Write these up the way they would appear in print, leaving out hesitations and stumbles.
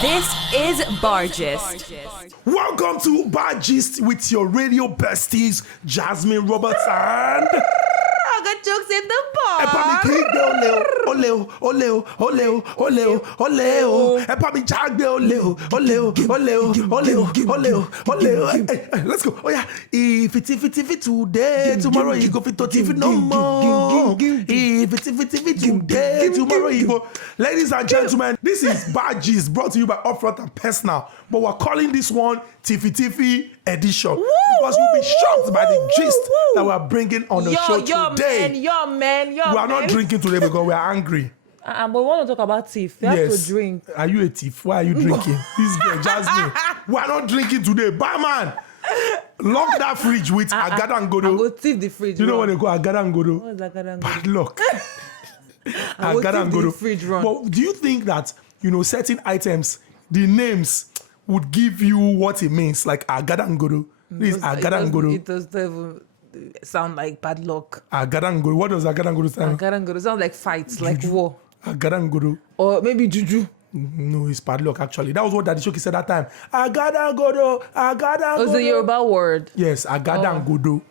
This is Bargist. Welcome to Bargist with your radio besties, Jasmine Roberts and... I got jokes in the bar. Let's go. Oh yeah. If it's today, tomorrow you go fit to TV no more. If it's today, tomorrow you go. Ladies and gentlemen, this is Bargist brought to you by Upfront and Personal, but we're calling this one Tiffy edition because you'll be shocked by the gist that we're bringing on the show today. We are not drinking today because we are angry. But we want to talk about thief. You have to drink. Are you a thief? Why are you drinking? This girl, Jasmine. We are not drinking today. Barman, lock that fridge with Agada and Godo. I'm going to thief the fridge. You know when they call Agada and Godo? What is Agada and Godo? Bad luck. I'm going to thief the fridge run. But do you think that, certain items, the names would give you what it means? Like Agada and Godo. This is Agada and Godo. It doesn't sound like bad luck. Agada and Godo. What does Agada and Godo sound? Agada and Godo sounds like fights, like war. Agada and Godo. Or maybe juju. No, it's padlock actually. That was what Daddy Shoki said that time. Agada and Godo. Agada and Godo. Was the Yoruba word? Yes, Agada and Godo.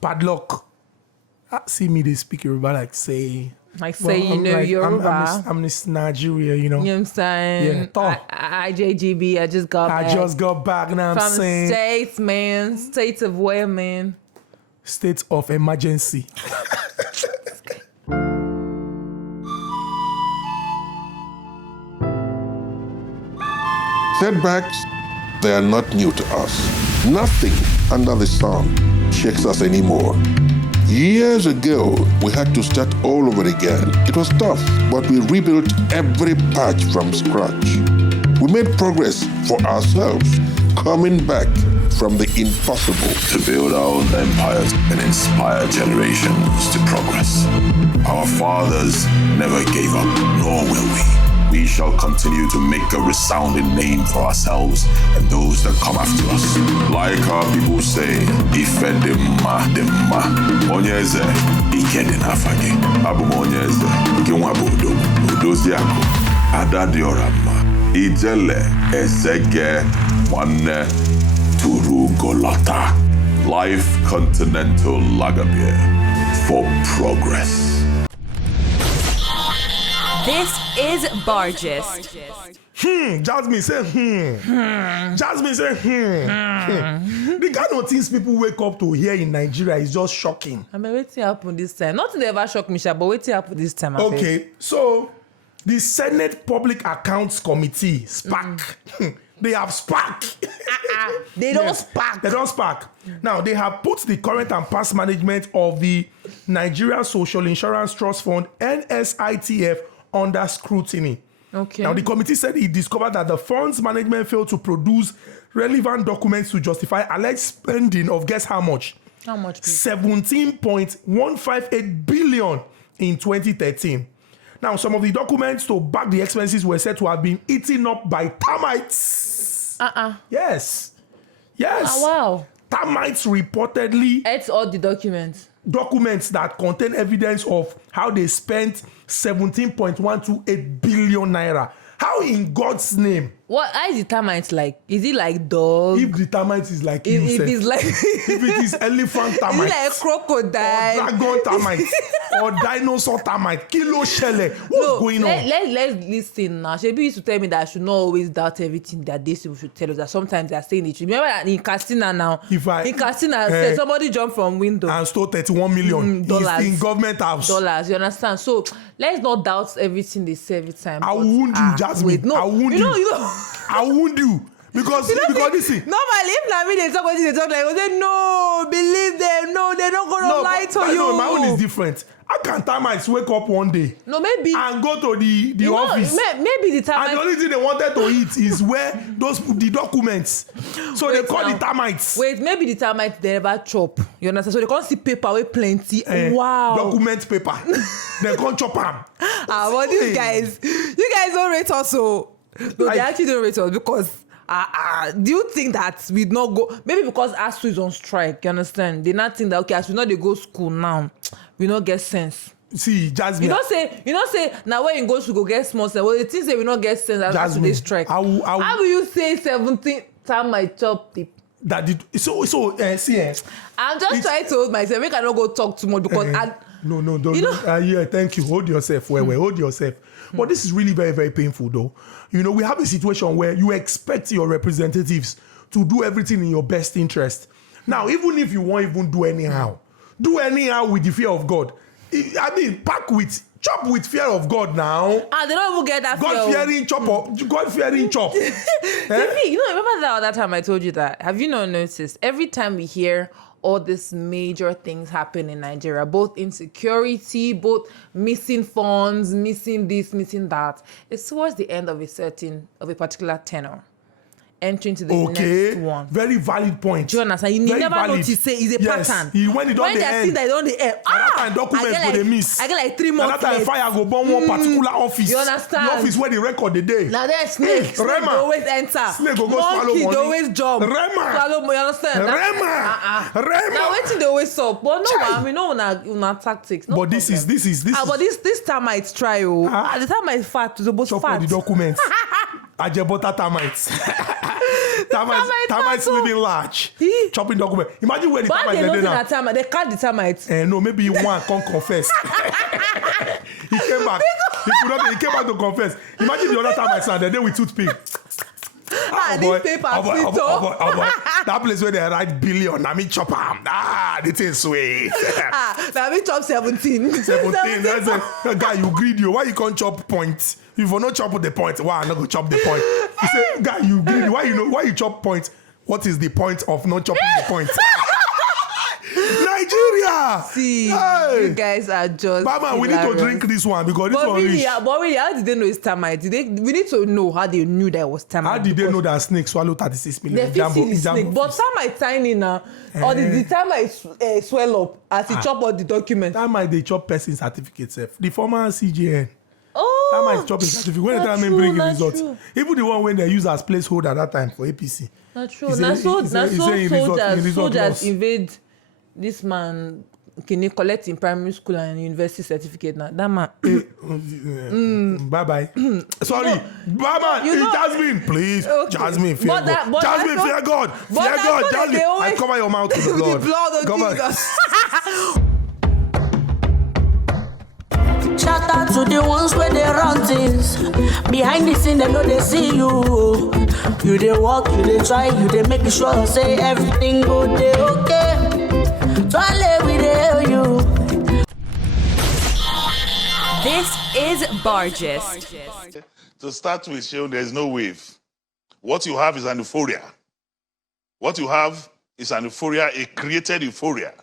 Padlock. See me, they speak Yoruba like say... Yoruba. I'm this Nigeria, You know what I'm saying? Yeah. IJGB, I just got back. Now I'm saying. From States, man. States of where, man? State of emergency. Setbacks, they are not new to us. Nothing under the sun shakes us anymore. Years ago, we had to start all over again. It was tough, but we rebuilt every patch from scratch. We made progress for ourselves, coming back from the impossible to build our own empires and inspire generations to progress. Our fathers never gave up, nor will we. We shall continue to make a resounding name for ourselves and those that come after us. Like our people say, Ife demma, Onyeze, Ike dinafage, Abu Onyeze, Kinwa Bodo, Odoziako, Adadiorama, Ijele, Ezege, Wane, Turu Golota, Life Continental Lagerbeer, for progress. This is Bargist. Jasmine say Jasmine say The kind of things people wake up to here in Nigeria is just shocking. I mean, what's happened this time? Nothing ever shocked me, but what's happened this time? Okay, so the Senate Public Accounts Committee, SPAC, they have SPAC. They don't SPAC. They don't SPAC. Now, they have put the current and past management of the Nigeria Social Insurance Trust Fund, NSITF, under scrutiny. Okay. Now, the committee said it discovered that the fund's management failed to produce relevant documents to justify alleged spending of guess how much? How much? 17.158 billion in 2013. Now, some of the documents to back the expenses were said to have been eaten up by termites. Yes. Wow. Termites reportedly ate all the documents that contain evidence of how they spent 17.128 billion naira. How in God's name? What is the termites like? Is it like dog? If the termite is like if it's like if it is elephant termite, is it like crocodile, or dragon termite, or dinosaur termite, kilo shelle, what's going on? Let's listen now. Shebi used to tell me that I should not always doubt everything that these people should tell us. That sometimes they are saying it. Remember that in Katsina now? In Katsina, somebody jumped from window and stole $31 million dollars in government house. Dollars, you understand? So let's not doubt everything they say every time. I wound you, Jasmine. Wait, no, I wound you. You know. I wound you because this thing. Normally, if Nami they talk like say no, believe them, no, they're not gonna lie to you. No, my own is different. How can termites wake up one day? No, maybe and go to the office. Maybe the termites. And the only thing they wanted to eat is where the documents. So they call the termites. Wait, maybe the termites they never chop. You understand? So they can't see paper with plenty. Wow. Document paper. They can't chop them. But these guys, you guys don't rate us so. No, they actually don't rate us because do you think that we not go? Maybe because ASU is on strike. You understand? They not think that okay, as we know they go school now, we not get sense. See, Jasmine. You don't say now when you go to go get small sense. Well, the things that we not get sense after this strike. How will you say 17 time I chop the that did so see I'm just trying to hold myself. I cannot go talk too much because no don't yeah, thank you. Hold yourself. Hold yourself. But this is really very, very painful though. You know, we have a situation where you expect your representatives to do everything in your best interest. Now, even if you won't even do anyhow with the fear of God. I mean, chop with fear of God now. They don't even get that God-fearing chop. God-fearing chop. You know, remember that other time I told you that? Have you not noticed? Every time we hear all these major things happen in Nigeria, both insecurity, both missing funds, missing this, missing that, it's towards the end of a particular tenor. Entering to the next one. Very valid point. Do you understand? You never notice say it's a pattern. When they end. That time documents go they miss. I get like 3 months. That time fire go burn one particular office. You understand? The office where they record the day. Now there's snake. Snake always enter. Snake go swallow money. Monkey always jump. Rema. Swallow money. You understand? Rema. Now waiting they always up. But no, I mean no una tactics. No but this is. But this termites try. At the time I fat to supposed chop fat. all the documents. Ajebota termites. Termites living large. Chopping document. Imagine when the termites are there now. They cut the termites. No, maybe one can't confess. He came back. He came back to confess. Imagine the other termites are there with toothpick. This paper that place where they write billion. I mean chop am. The thing sweet. Now me chop 17. 17. That's a guy you greedy. Why you can't chop points? If you not chop the point, why I'm not gonna chop the point? You say, guy, you greedy. Why you chop points? What is the point of not chopping the point? Nigeria! See, you guys are just Bama, we need to drink this one because this one rich. But really, how did they know it's termite? We need to know how they knew that it was termite. How did they know that snake swallowed 36 million? They see the snake, but termite tiny now. Or the termite swell up as he chop all the documents. Termite they chop person certificates. The former CJN. Oh, that might chop certificate. When the time bring the results, even the one when they use as placeholder at that time for APC. Not true. Soldiers invade this man. Can you collect in primary school and university certificate now? That man. Bye bye. Sorry, Baba. Jasmine, please. Okay. Jasmine, fear God. Jasmine, fear God. Fear God. Jasmine, I cover your mouth with the blood. The blood of Jesus. Shout out to the ones where they run things. Behind the scene, they know they see you. You they walk, you they try, you they make sure say everything good, they okay. Toilet we they you. This is Bargist. To start with, Sheon, there is no wave. What you have is an euphoria. What you have is an euphoria, a created euphoria.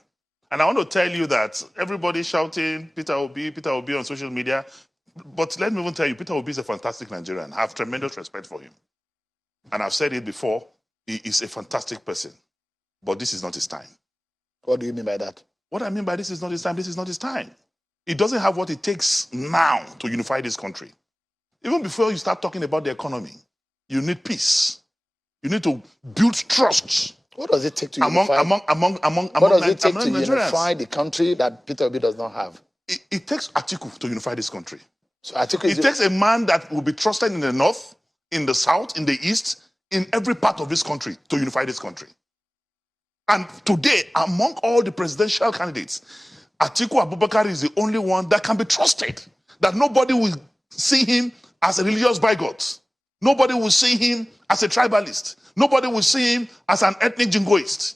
And I want to tell you that everybody shouting Peter Obi on social media. But let me even tell you, Peter Obi is a fantastic Nigerian. I have tremendous respect for him. And I've said it before, he is a fantastic person. But this is not his time. What do you mean by that? What I mean by this is not his time, this is not his time. He doesn't have what it takes now to unify this country. Even before you start talking about the economy, you need peace. You need to build trust. What does it take to unify? What does it take to unify the country that Peter Obi does not have? It takes Atiku to unify this country. So Atiku it takes a man that will be trusted in the north, in the south, in the east, in every part of this country to unify this country. And today, among all the presidential candidates, Atiku Abubakar is the only one that can be trusted. That nobody will see him as a religious bigot. Nobody will see him as a tribalist. Nobody will see him as an ethnic jingoist.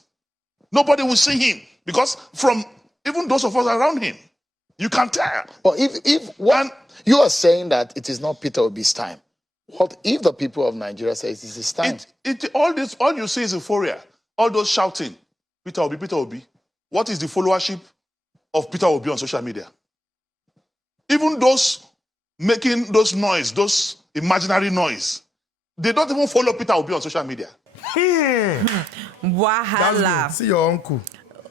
Nobody will see him because from even those of us around him, you can tell. But if you are saying that it is not Peter Obi's time, what if the people of Nigeria say it is his time? All you see is euphoria. All those shouting, Peter Obi, Peter Obi. What is the followership of Peter Obi on social media? Even those making those noise, those imaginary noise, they don't even follow Peter Obi on social media. Wahala. See your uncle.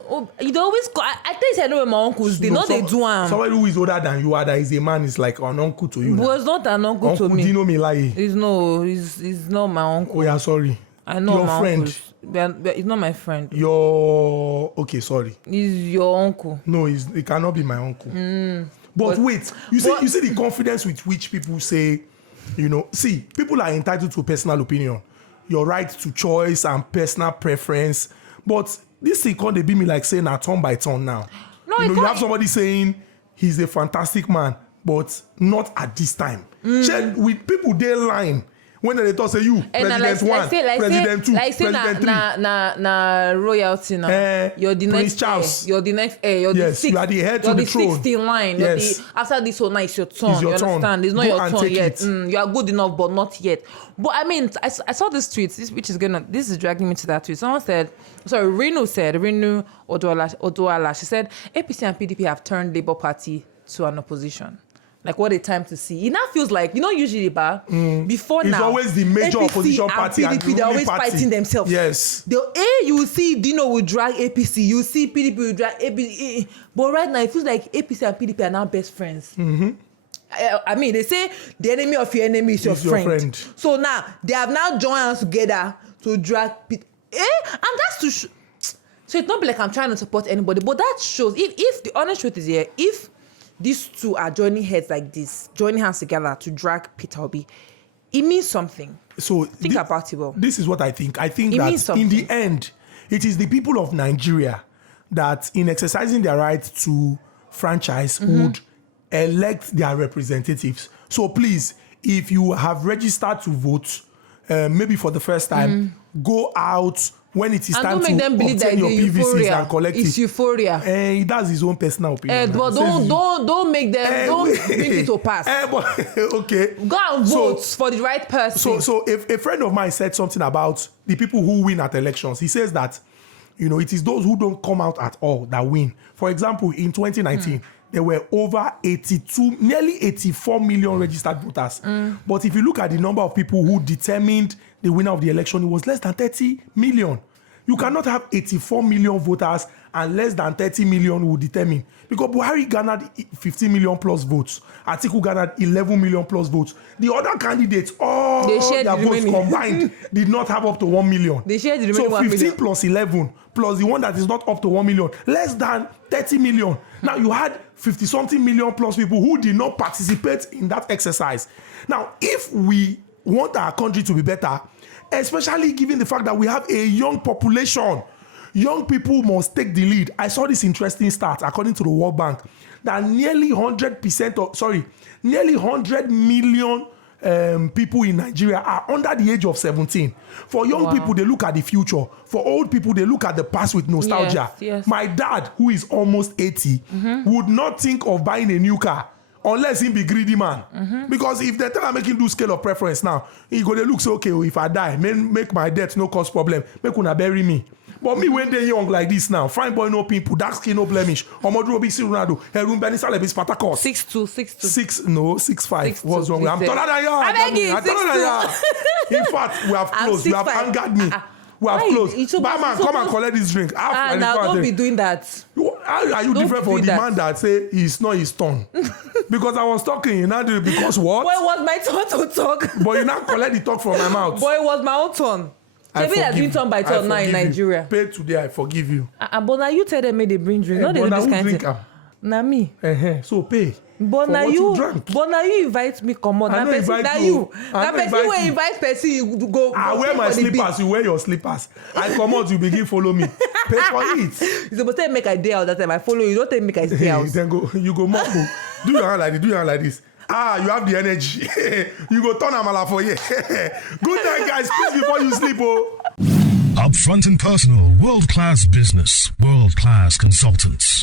Oh, you always call. I think I know where my uncles. They know they do. Somebody who is older than you, that is a man, is like an uncle to you. But it's not an uncle to me. Dino Milaye. He's not my uncle. Oh yeah, sorry. I know your my friend. But he's not my friend. Okay, sorry. He's your uncle. No, it cannot be my uncle. But wait, you see the confidence with which people say, see, people are entitled to personal opinion, your right to choice and personal preference. But this thing can't be me like saying turn by turn now. No, you have somebody saying he's a fantastic man, but not at this time. With people they line. When they talk say you, President 1, President 2, President 3. Na royalty now. You're the Prince next Charles. You're the next you're the sixth. You are the head to the throne. You're the 16th line. Yes. After this one, it's your turn. It's your turn. Understand? It's not Go your and turn take yet. it. You are good enough, but not yet. But I mean, I saw this tweet, this is dragging me to that tweet. Someone said, Renu Oduala, she said, APC and PDP have turned Labour Party to an opposition. Like, what a time to see. It now feels like, usually, before it's now, always the major APC opposition party and PDP, they're always fighting themselves. Yes. You will see Dino will drag APC, you see PDP will drag APC. But right now, it feels like APC and PDP are now best friends. Mm-hmm. I mean, they say the enemy of your enemy is your friend. So now, they have now joined us together to drag PDP. And that's to so it's not like I'm trying to support anybody, but that shows, if the honest truth is here, if these two are joining heads like this, joining hands together to drag Peter Obi, it means something. So think about it well. This is what I think. I think that in the end, it is the people of Nigeria that, in exercising their right to franchise, would elect their representatives. So please, if you have registered to vote, maybe for the first time, go out when it is and time don't make to them believe obtain that your PVCs and collect it. It's euphoria. He does his own personal opinion. But don't make them don't bring it to pass. Okay. Go and vote for the right person. So if a friend of mine said something about the people who win at elections, he says that it is those who don't come out at all that win. For example, in 2019, there were over nearly 84 million registered voters. But if you look at the number of people who determined the winner of the election, it was less than 30 million. You cannot have 84 million voters and less than 30 million will determine. Because Buhari garnered 15 million plus votes. Atiku garnered 11 million plus votes. The other candidates, all their votes combined did not have up to 1 million. They shared the remaining 1 million. So 15 plus 11 plus the one that is not up to 1 million, less than 30 million. Now you had 50-something million plus people who did not participate in that exercise. Now, if we want our country to be better, especially given the fact that we have a young population, young people must take the lead. I saw this interesting stat according to the World Bank that nearly 100 million people in Nigeria are under the age of 17. For young people, they look at the future. For old people, they look at the past with nostalgia. Yes. My dad, who is almost 80, would not think of buying a new car unless he be greedy man. Because if they tell him make him do scale of preference now, he go they look say, okay, if I die, make my death no cause problem. Make una bury me. But me when they young like this now, fine boy no pimple, dark skin no blemish, Omodu Obi Ronaldo, Herun Benisa Lebis Patakos. 6'2". 6'5". What's wrong? I'm taller than you. I beg you, 6'2". In fact, we have closed. You have angered me. We have closed. Barman, come and collect this drink. Now don't be doing that. How are you different from the man that say it's not his turn? Because I was talking, because what? Boy, it was my turn to talk. But you now collect the talk from my mouth. Boy, it was my own turn. Maybe that's been turn by turn now in Nigeria. Pay today, I forgive you. But now you tell them may they bring drink. Not they do this kind of thing. Now me. So pay. But now you invite me come on. Now person will invite person you go. I wear my slippers, you wear your slippers. I come out, you begin follow me. Pay for it. You supposed to make a day out that time. I follow you. Don't make a stay out. Then you go more. Do your hand like this. Do your hand like this. You have the energy. You go turn amala for you. Good night, guys. Please before you sleep. Upfront and personal, world-class business, world-class consultants.